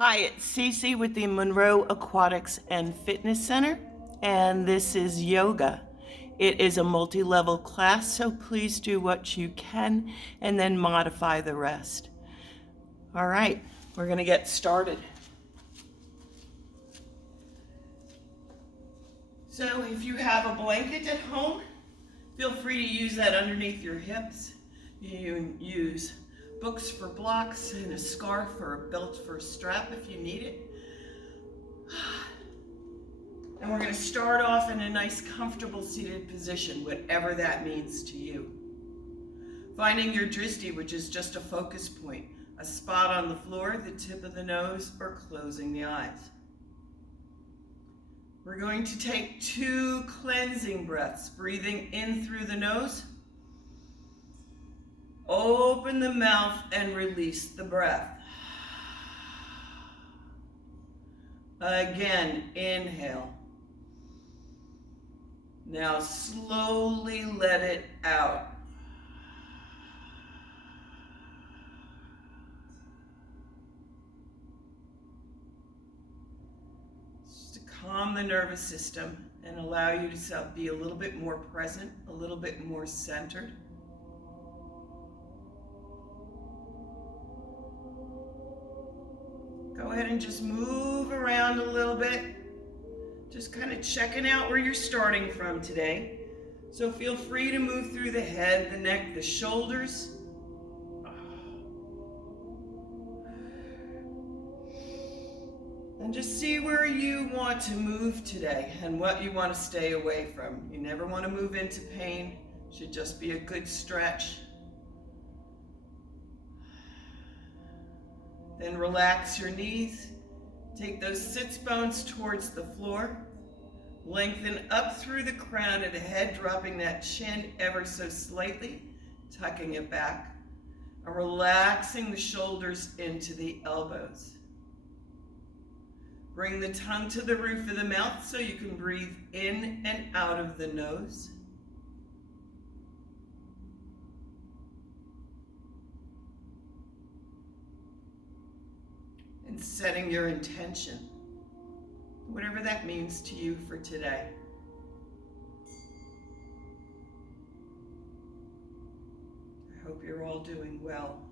Hi, it's Cecy with the Monroe Aquatics and Fitness Center, and this is yoga. It is a multi-level class, so please do what you can and then modify the rest. All right, we're going to get started. So if you have a blanket at home, feel free to use that underneath your hips. You can use books for blocks and a scarf or a belt for a strap if you need it. And we're going to start off in a nice comfortable seated position, whatever that means to you. Finding your drishti, which is just a focus point, a spot on the floor, the tip of the nose, or closing the eyes. We're going to take 2 cleansing breaths, breathing in through the nose. Open the mouth and release the breath. Again, inhale. Now slowly let it out. Just to calm the nervous system and allow you to be a little bit more present, a little bit more centered. Go ahead and just move around a little bit. Just kind of checking out where you're starting from today. So feel free to move through the head, the neck, the shoulders. And just see where you want to move today and what you want to stay away from. You never want to move into pain. It should just be a good stretch. Then relax your knees. Take those sits bones towards the floor. Lengthen up through the crown of the head, dropping that chin ever so slightly, tucking it back, and relaxing the shoulders into the elbows. Bring the tongue to the roof of the mouth so you can breathe in and out of the nose. And setting your intention, whatever that means to you for today. I hope you're all doing well.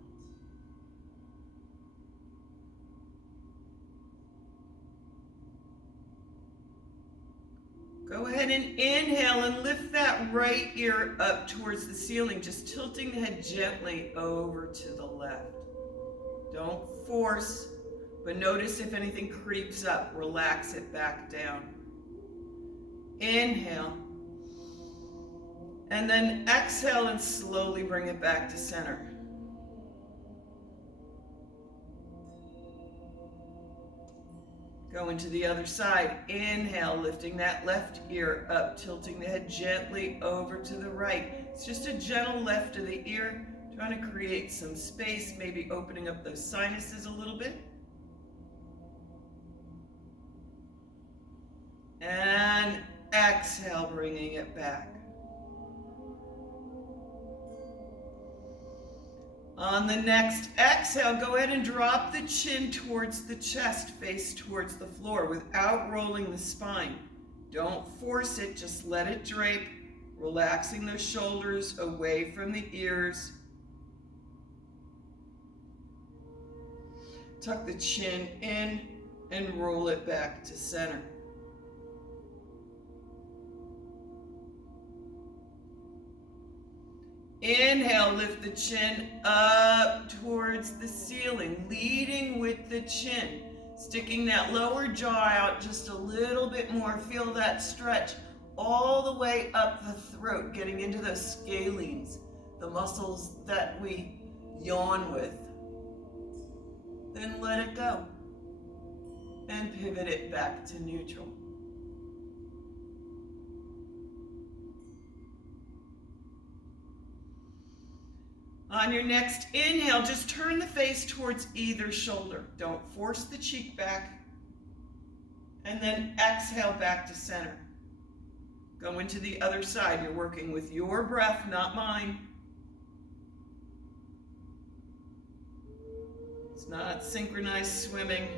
Go ahead and inhale and lift that right ear up towards the ceiling, just tilting the head gently over to the left. Don't force, but notice if anything creeps up, relax it back down. Inhale. And then exhale and slowly bring it back to center. Go into the other side. Inhale, lifting that left ear up, tilting the head gently over to the right. It's just a gentle left of the ear, trying to create some space, maybe opening up those sinuses a little bit. And exhale, bringing it back. On the next exhale, go ahead and drop the chin towards the chest, face towards the floor without rolling the spine. Don't force it, just let it drape, relaxing those shoulders away from the ears. Tuck the chin in and roll it back to center. Inhale, lift the chin up towards the ceiling, leading with the chin, sticking that lower jaw out just a little bit more. Feel that stretch all the way up the throat, getting into those scalenes, the muscles that we yawn with. Then let it go and pivot it back to neutral. On your next inhale, just turn the face towards either shoulder. Don't force the cheek back. And then exhale back to center. Go into the other side. You're working with your breath, not mine. It's not synchronized swimming.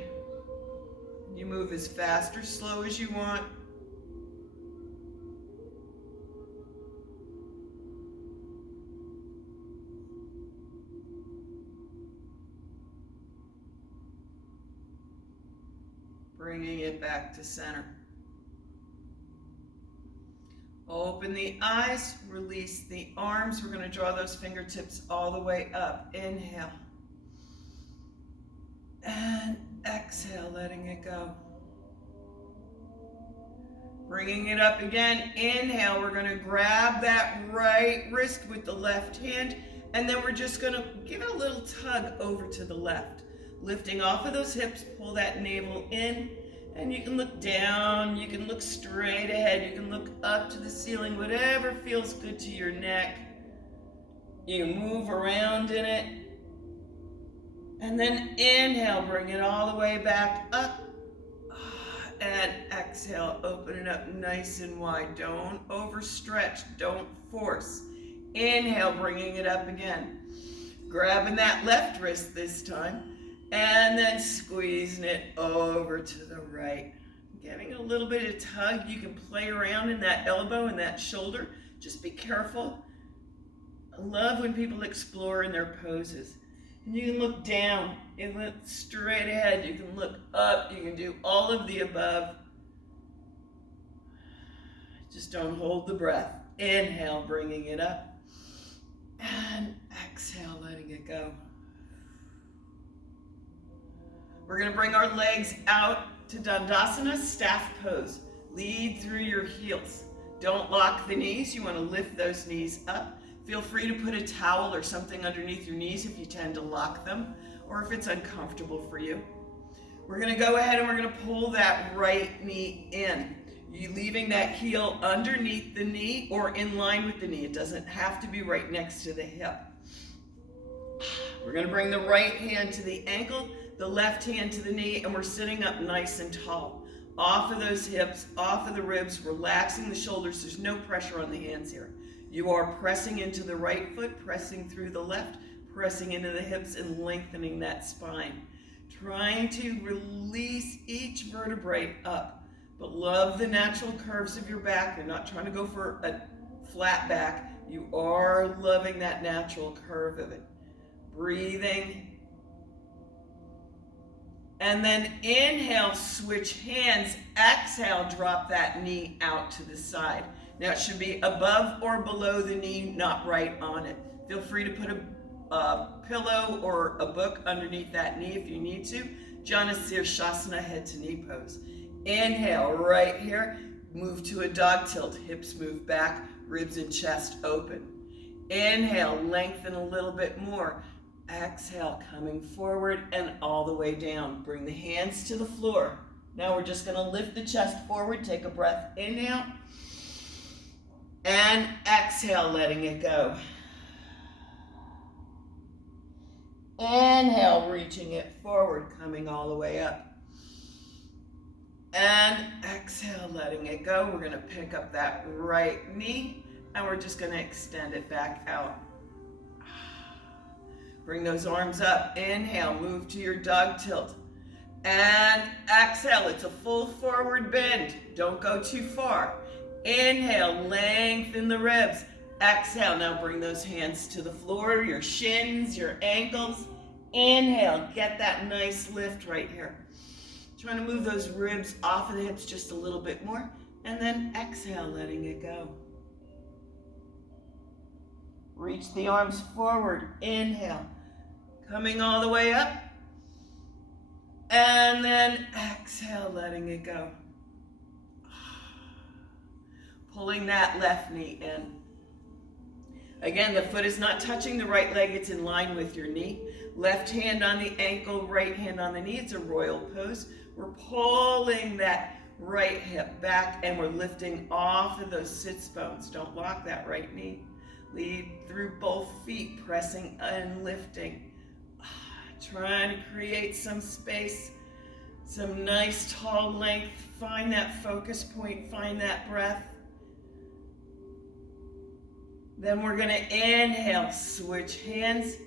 You move as fast or slow as you want. Bringing it back to center. Open the eyes, release the arms. We're going to draw those fingertips all the way up. Inhale. And exhale, letting it go. Bringing it up again. Inhale, we're going to grab that right wrist with the left hand, and then we're just going to give it a little tug over to the left. Lifting off of those hips, pull that navel in, and you can look down, you can look straight ahead, you can look up to the ceiling, whatever feels good to your neck. You move around in it. And then inhale, bring it all the way back up. And exhale, open it up nice and wide. Don't overstretch, don't force. Inhale, bringing it up again. Grabbing that left wrist this time. And then squeezing it over to the right. Getting a little bit of tug. You can play around in that elbow and that shoulder. Just be careful. I love when people explore in their poses. And you can look down, you can look straight ahead, you can look up, you can do all of the above. Just don't hold the breath. Inhale, bringing it up. And exhale, letting it go. We're going to bring our legs out to Dandasana, staff pose. Lead through your heels. Don't lock the knees. You want to lift those knees up. Feel free to put a towel or something underneath your knees if you tend to lock them, or if it's uncomfortable for you. We're going to go ahead and we're going to pull that right knee in. You leaving that heel underneath the knee or in line with the knee. It doesn't have to be right next to the hip. We're going to bring the right hand to the ankle, the left hand to the knee, and we're sitting up nice and tall. Off of those hips, off of the ribs, relaxing the shoulders. There's no pressure on the hands here. You are pressing into the right foot, pressing through the left, pressing into the hips and lengthening that spine. Trying to release each vertebrae up, but love the natural curves of your back. You're not trying to go for a flat back. You are loving that natural curve of it. Breathing. And then inhale, switch hands. Exhale, drop that knee out to the side. Now it should be above or below the knee, not right on it. Feel free to put a pillow or a book underneath that knee if you need to. Janasirshasana, head to knee pose. Inhale, right here. Move to a dog tilt. Hips move back, ribs and chest open. Inhale, lengthen a little bit more. Exhale, coming forward and all the way down. Bring the hands to the floor. Now we're just going to lift the chest forward. Take a breath. Inhale. And exhale, letting it go. Inhale, reaching it forward, coming all the way up. And exhale, letting it go. We're going to pick up that right knee, and we're just going to extend it back out. Bring those arms up. Inhale, move to your dog tilt. And exhale, it's a full forward bend. Don't go too far. Inhale, lengthen the ribs. Exhale, now bring those hands to the floor, your shins, your ankles. Inhale, get that nice lift right here. Trying to move those ribs off of the hips just a little bit more. And then exhale, letting it go. Reach the arms forward. Inhale, coming all the way up. And then exhale, letting it go. Pulling that left knee in. Again, the foot is not touching the right leg, it's in line with your knee. Left hand on the ankle, right hand on the knee. It's a royal pose. We're pulling that right hip back and we're lifting off of those sits bones. Don't lock that right knee. Lead through both feet, pressing and lifting. Trying to create some space, some nice tall length. Find that focus point, find that breath. Then we're going to inhale, switch hands,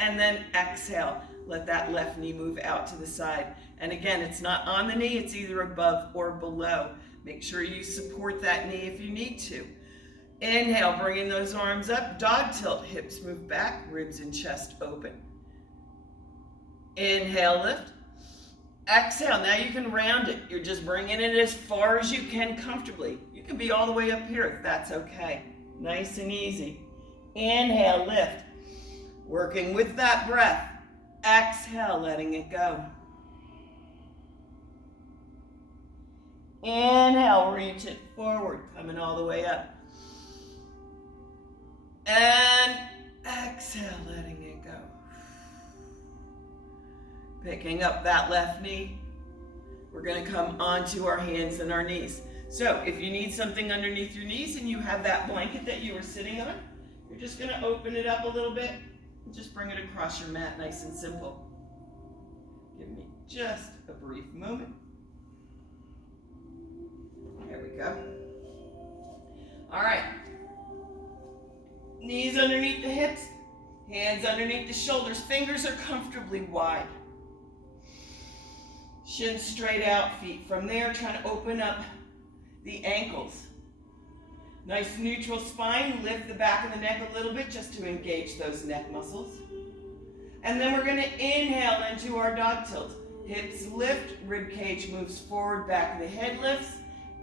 and then exhale. let that left knee move out to the side. And again, it's not on the knee, it's either above or below. Make sure you support that knee if you need to. Inhale, bringing those arms up, dog tilt, hips move back, ribs and chest open. Inhale, lift. Exhale, now you can round it. You're just bringing it as far as you can comfortably. You can be all the way up here if that's okay. Nice and easy. Inhale, lift. Working with that breath. Exhale, letting it go. Inhale, reach it forward, coming all the way up. And exhale, letting it go. Picking up that left knee. We're going to come onto our hands and our knees. So if you need something underneath your knees and you have that blanket that you were sitting on, you're just going to open it up a little bit and just bring it across your mat, nice and simple. Give me just a brief moment. There we go. All right. Knees underneath the hips, hands underneath the shoulders, fingers are comfortably wide. Shins straight out, feet from there, trying to open up the ankles. Nice neutral spine, lift the back of the neck a little bit just to engage those neck muscles. And then we're going to inhale into our dog tilt. Hips lift, rib cage moves forward, back of the head lifts.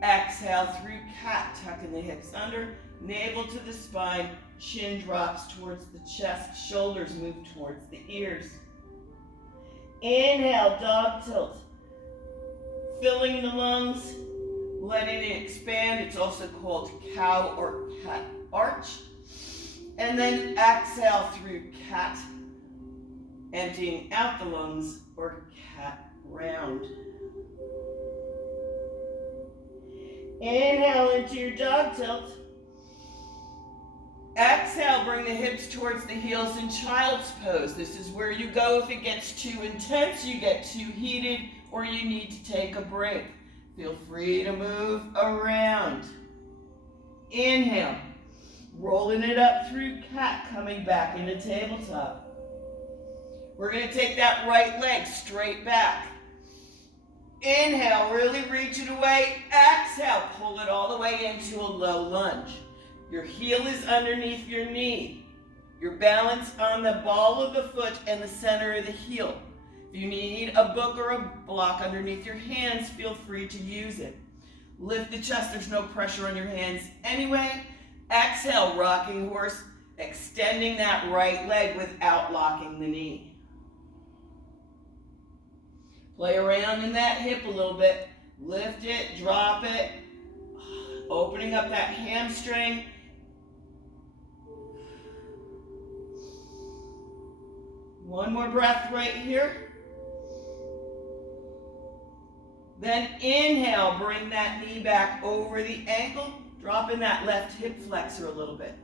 Exhale through cat, tucking the hips under, navel to the spine, chin drops towards the chest, shoulders move towards the ears. Inhale, dog tilt. Filling the lungs, letting it expand. It's also called cow or cat arch. And then exhale through cat, emptying out the lungs, or cat round. Inhale into your dog tilt. Exhale, bring the hips towards the heels in child's pose. This is where you go if it gets too intense, you get too heated, or you need to take a break. Feel free to move around. Inhale, rolling it up through cat, coming back into tabletop. We're going to take that right leg straight back. Inhale, really reach it away. Exhale, pull it all the way into a low lunge. Your heel is underneath your knee. Your balance on the ball of the foot and the center of the heel. If you need a book or a block underneath your hands, feel free to use it. Lift the chest, there's no pressure on your hands anyway. Exhale, rocking horse, extending that right leg without locking the knee. Play around in that hip a little bit. Lift it, drop it, opening up that hamstring. One more breath right here. Then inhale, bring that knee back over the ankle, dropping that left hip flexor a little bit.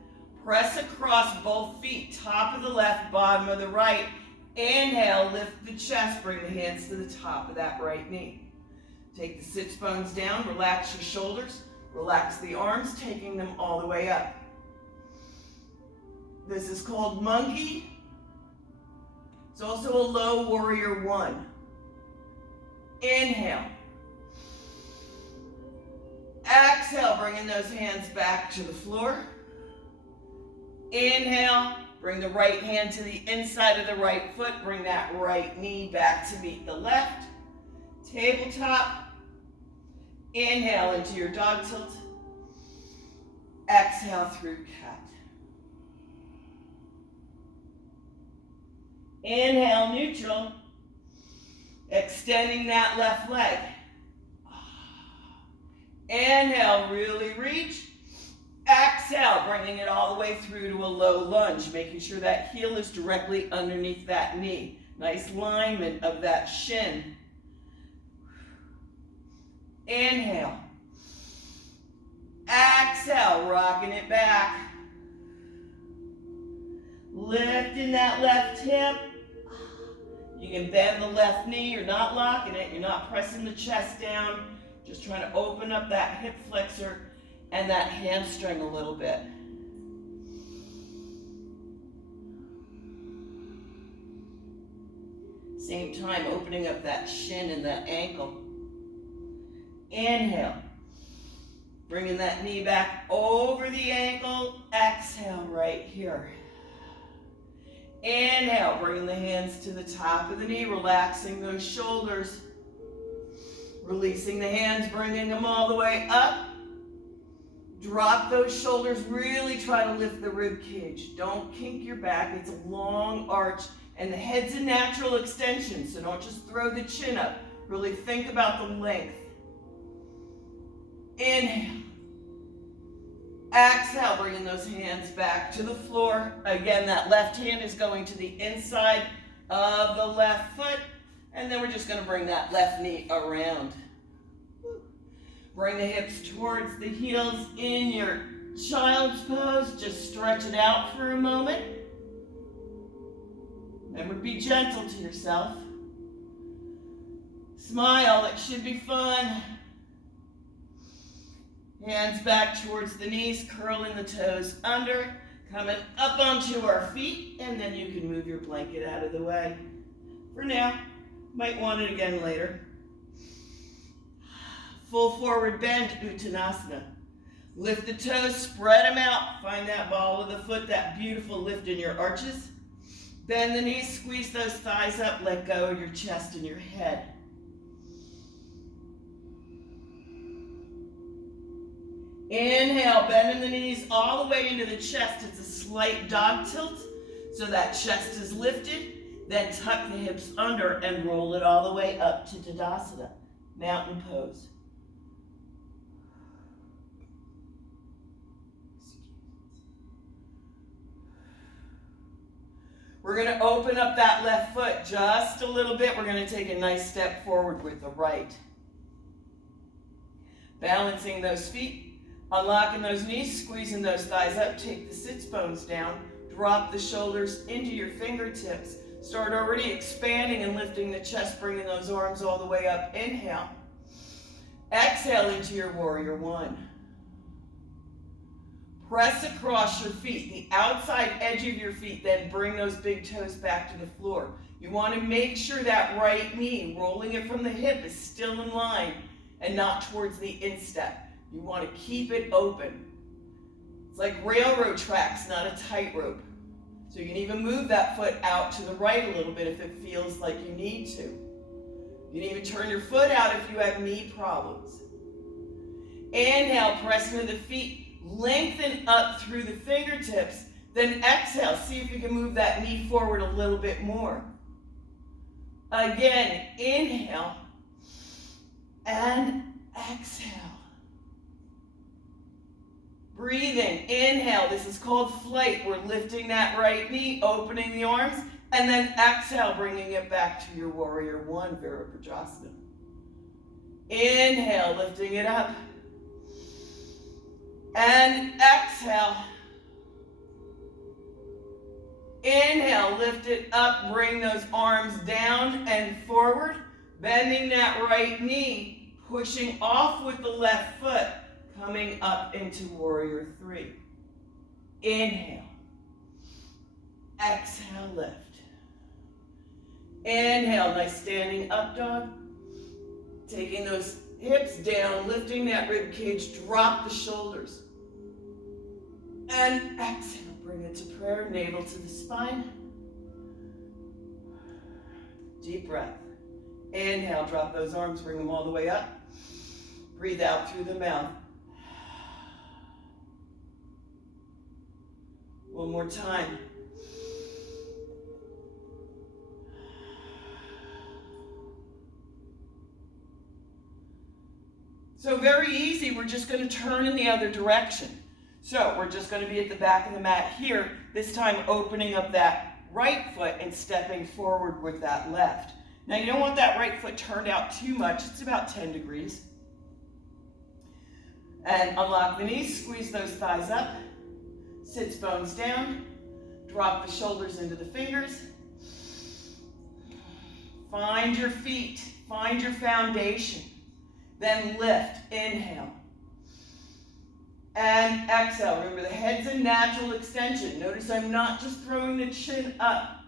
Press across both feet, top of the left, bottom of the right. Inhale, lift the chest, bring the hands to the top of that right knee. Take the sits bones down, relax your shoulders, relax the arms, taking them all the way up. This is called monkey. It's also a low warrior one. Inhale. Exhale, bringing those hands back to the floor. Inhale, bring the right hand to the inside of the right foot. Bring that right knee back to meet the left. Tabletop. Inhale into your dog tilt. Exhale through cat. Inhale, neutral. Extending that left leg. Inhale, really reach. Exhale, bringing it all the way through to a low lunge, making sure that heel is directly underneath that knee. Nice alignment of that shin. Inhale. Exhale, rocking it back. Lifting that left hip. You can bend the left knee, you're not locking it, you're not pressing the chest down, just trying to open up that hip flexor and that hamstring a little bit. Same time, opening up that shin and that ankle. Inhale. Bringing that knee back over the ankle. Exhale right here. Inhale, bringing the hands to the top of the knee, relaxing those shoulders. Releasing the hands, bringing them all the way up. Drop those shoulders, really try to lift the rib cage. Don't kink your back, it's a long arch, and the head's a natural extension, so don't just throw the chin up. Really think about the length. Inhale. Exhale, bringing those hands back to the floor. Again, that left hand is going to the inside of the left foot, and then we're just going to bring that left knee around. Bring the hips towards the heels in your child's pose. Just stretch it out for a moment. Remember, be gentle to yourself. Smile, it should be fun. Hands back towards the knees, curling the toes under, coming up onto our feet, and then you can move your blanket out of the way. For now, might want it again later. Full forward bend, Uttanasana. Lift the toes, spread them out. Find that ball of the foot, that beautiful lift in your arches. Bend the knees, squeeze those thighs up, let go of your chest and your head. Inhale, bending the knees all the way into the chest. It's a slight dog tilt, so that chest is lifted. Then tuck the hips under and roll it all the way up to Tadasana, mountain pose. We're going to open up that left foot just a little bit. We're going to take a nice step forward with the right. Balancing those feet, unlocking those knees, squeezing those thighs up. Take the sits bones down. Drop the shoulders into your fingertips. Start already expanding and lifting the chest, bringing those arms all the way up. Inhale. Exhale into your warrior one. Press across your feet, the outside edge of your feet, then bring those big toes back to the floor. You want to make sure that right knee, rolling it from the hip, is still in line and not towards the instep. You want to keep it open. It's like railroad tracks, not a tightrope. So you can even move that foot out to the right a little bit if it feels like you need to. You can even turn your foot out if you have knee problems. Inhale, press into the feet. Lengthen up through the fingertips, then exhale. See if you can move that knee forward a little bit more. Again, inhale and exhale. Breathing, inhale. This is called flight. We're lifting that right knee, opening the arms, and then exhale, bringing it back to your warrior one, Virabhadrasana. Inhale, lifting it up. And exhale. Inhale, lift it up, bring those arms down and forward, bending that right knee, pushing off with the left foot, coming up into warrior three. Inhale. Exhale, lift. Inhale, nice standing up dog. Taking those hips down, lifting that rib cage, drop the shoulders. And exhale, bring it to prayer, navel to the spine. Deep breath. Inhale, drop those arms, bring them all the way up. Breathe out through the mouth. One more time. So very easy, we're just going to turn in the other direction. So we're just going to be at the back of the mat here, this time opening up that right foot and stepping forward with that left. Now you don't want that right foot turned out too much, it's about 10 degrees. And unlock the knees, squeeze those thighs up, sits bones down, drop the shoulders into the fingers. Find your feet, find your foundation. Then lift, inhale. And exhale. Remember, the head's a natural extension. Notice I'm not just throwing the chin up.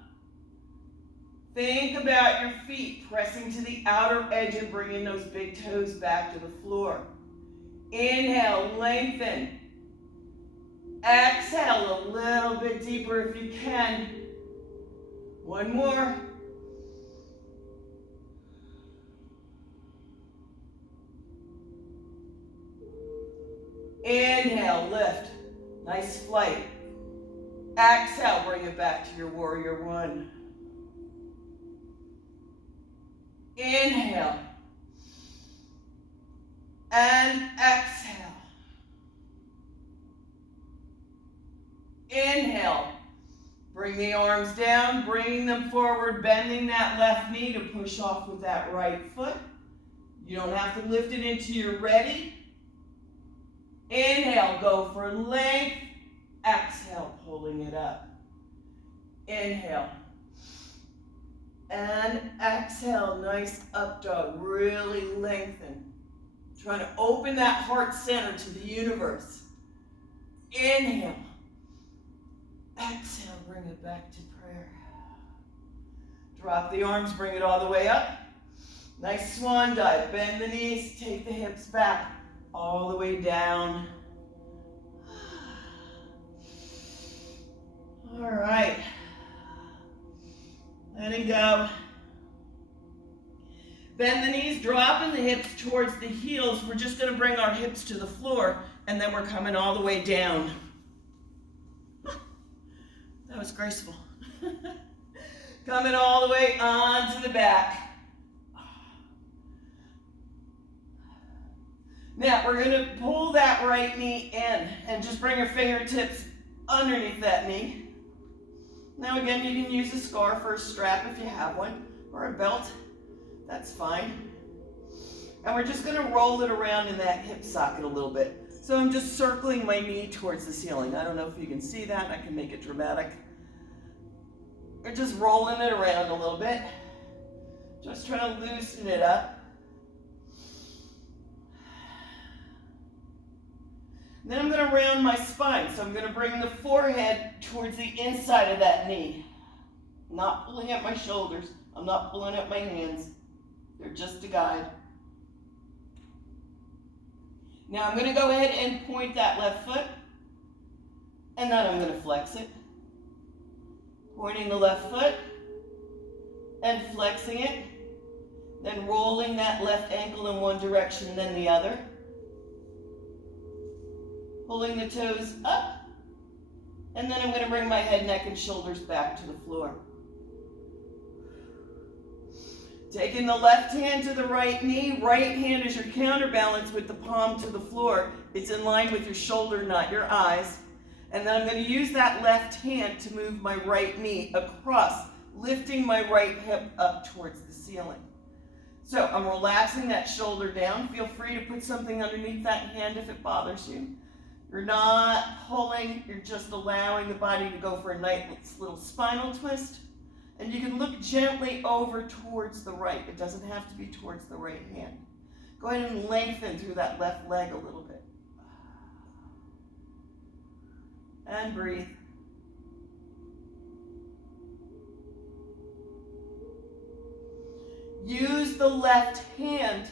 Think about your feet pressing to the outer edge and bringing those big toes back to the floor. Inhale, lengthen. Exhale a little bit deeper if you can. One more. Inhale, lift. Nice flight. Exhale, bring it back to your warrior one. Inhale. And exhale. Inhale. Bring the arms down, bringing them forward, bending that left knee to push off with that right foot. You don't have to lift it until you're ready. Inhale, go for length. Exhale, pulling it up. Inhale. And exhale, nice up dog, really lengthen. Trying to open that heart center to the universe. Inhale. Exhale, bring it back to prayer. Drop the arms, bring it all the way up. Nice swan dive. Bend the knees, take the hips back, all the way down. All right. Letting go. Bend the knees, dropping the hips towards the heels. We're just going to bring our hips to the floor, and then we're coming all the way down. That was graceful. Coming all the way onto the back. Now, we're going to pull that right knee in and just bring your fingertips underneath that knee. Now, again, you can use a scarf or a strap if you have one, or a belt. That's fine. And we're just going to roll it around in that hip socket a little bit. So I'm just circling my knee towards the ceiling. I don't know if you can see that. I can make it dramatic. We're just rolling it around a little bit. Just trying to loosen it up. Then I'm going to round my spine. So I'm going to bring the forehead towards the inside of that knee. I'm not pulling up my shoulders. I'm not pulling up my hands. They're just a guide. Now I'm going to go ahead and point that left foot, and then I'm going to flex it. Pointing the left foot and flexing it, then rolling that left ankle in one direction, then the other. Pulling the toes up, and then I'm going to bring my head, neck, and shoulders back to the floor. Taking the left hand to the right knee, right hand is your counterbalance with the palm to the floor. It's in line with your shoulder, not your eyes. And then I'm going to use that left hand to move my right knee across, lifting my right hip up towards the ceiling. So I'm relaxing that shoulder down. Feel free to put something underneath that hand if it bothers you. You're not pulling, you're just allowing the body to go for a nice little spinal twist. And you can look gently over towards the right. It doesn't have to be towards the right hand. Go ahead and lengthen through that left leg a little bit. And breathe. Use the left hand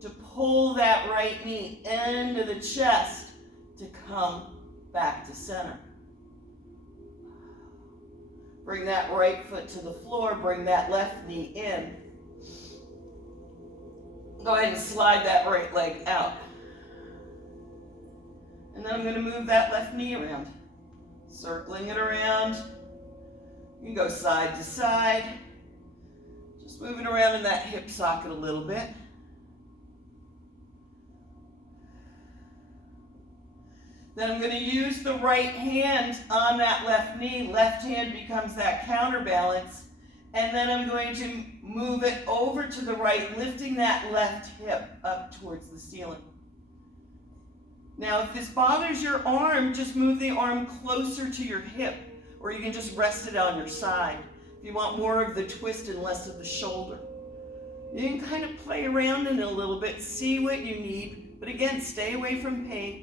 to pull that right knee into the chest to come back to center. Bring that right foot to the floor, bring that left knee in. Go ahead and slide that right leg out. And then I'm going to move that left knee around. Circling it around. You can go side to side. Just moving around in that hip socket a little bit. Then I'm going to use the right hand on that left knee. Left hand becomes that counterbalance. And then I'm going to move it over to the right, lifting that left hip up towards the ceiling. Now, if this bothers your arm, just move the arm closer to your hip, or you can just rest it on your side. If you want more of the twist and less of the shoulder. You can kind of play around in it a little bit, see what you need, but again, stay away from pain.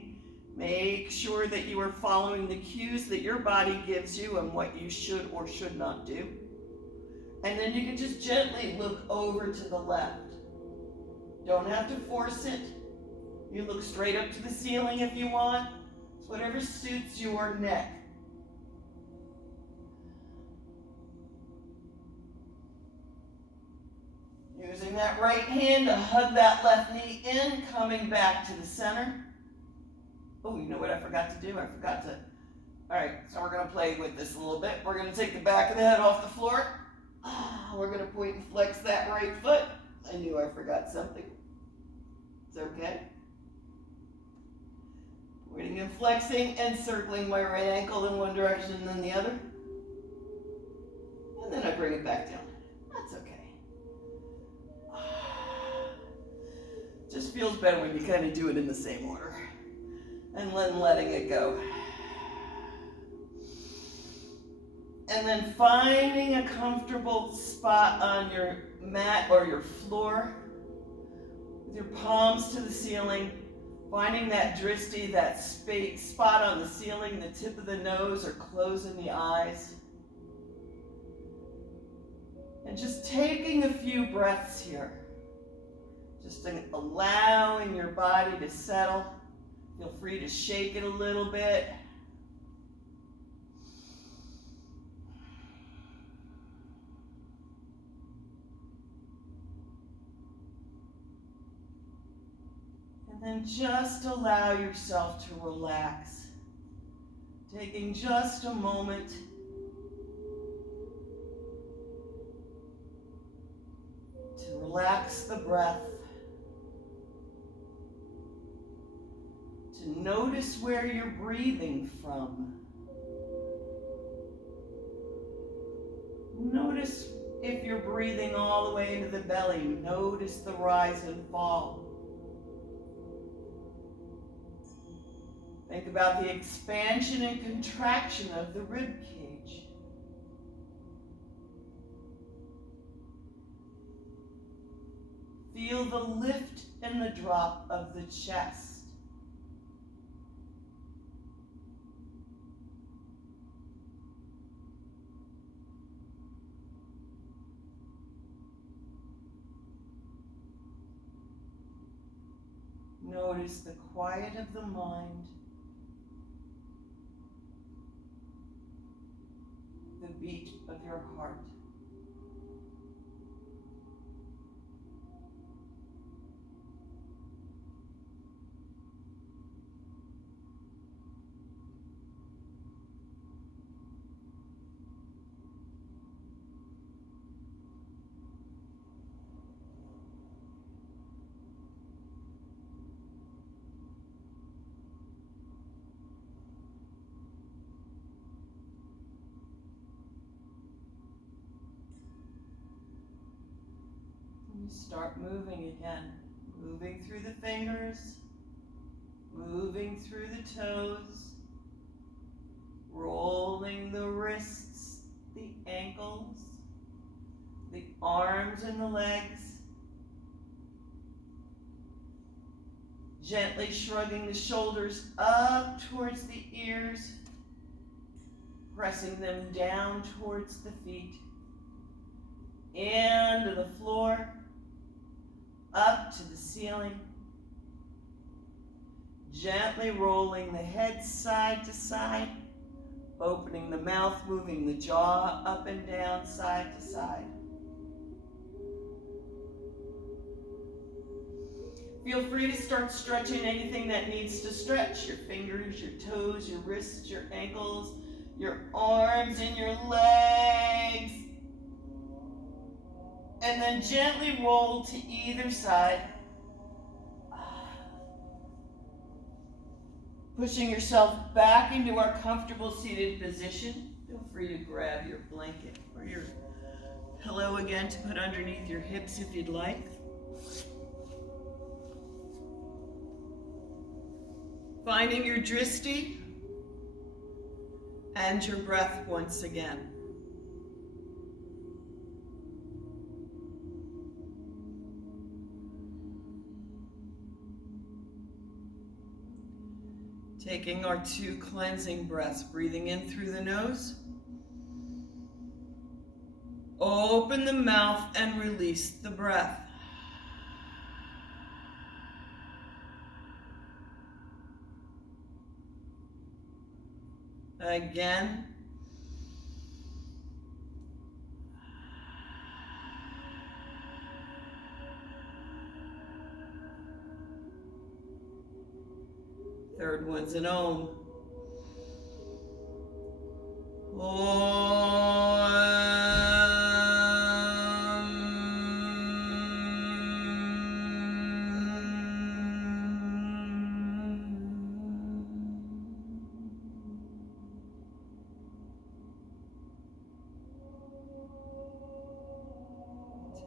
Make sure that you are following the cues that your body gives you and what you should or should not do. And then you can just gently look over to the left. Don't have to force it. You look straight up to the ceiling if you want. It's whatever suits your neck. Using that right hand to hug that left knee in, coming back to the center. Oh, you know what I forgot to do? All right, so we're going to play with this a little bit. We're going to take the back of the head off the floor. We're going to point and flex that right foot. I knew I forgot something. It's okay. Pointing and flexing and circling my right ankle in one direction and then the other. And then I bring it back down. That's okay. Just feels better when you kind of do it in the same order. And then letting it go. And then finding a comfortable spot on your mat or your floor with your palms to the ceiling, finding that drishti, that spot on the ceiling, the tip of the nose, or closing the eyes. And just taking a few breaths here. Just allowing your body to settle. Feel free to shake it a little bit. And then just allow yourself to relax. Taking just a moment to relax the breath. To notice where you're breathing from. Notice if you're breathing all the way into the belly. Notice the rise and fall. Think about the expansion and contraction of the rib cage. Feel the lift and the drop of the chest. Notice the quiet of the mind, the beat of your heart. Start moving again, moving through the fingers, moving through the toes, rolling the wrists, the ankles, the arms and the legs, gently shrugging the shoulders up towards the ears, pressing them down towards the feet, into the floor, up to the ceiling, gently rolling the head side to side, opening the mouth, moving the jaw up and down, side to side. Feel free to start stretching anything that needs to stretch, your fingers, your toes, your wrists, your ankles, your arms and your legs. And then gently roll to either side. Pushing yourself back into our comfortable seated position. Feel free to grab your blanket or your pillow again to put underneath your hips if you'd like. Finding your drishti and your breath once again. Taking our 2 cleansing breaths, breathing in through the nose, Open the mouth and release the breath. Again. Third one's an Om.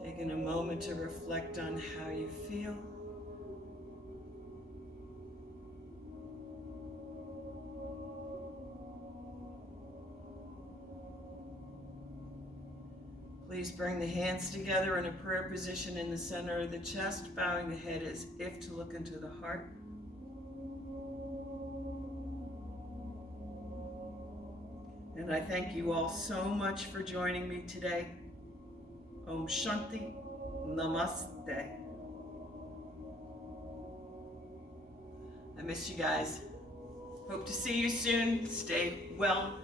Taking a moment to reflect on how you feel. Please bring the hands together in a prayer position in the center of the chest, bowing the head as if to look into the heart. And I thank you all so much for joining me today. Om Shanti, Namaste. I miss you guys. Hope to see you soon. Stay well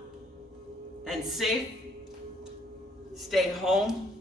and safe. Stay home.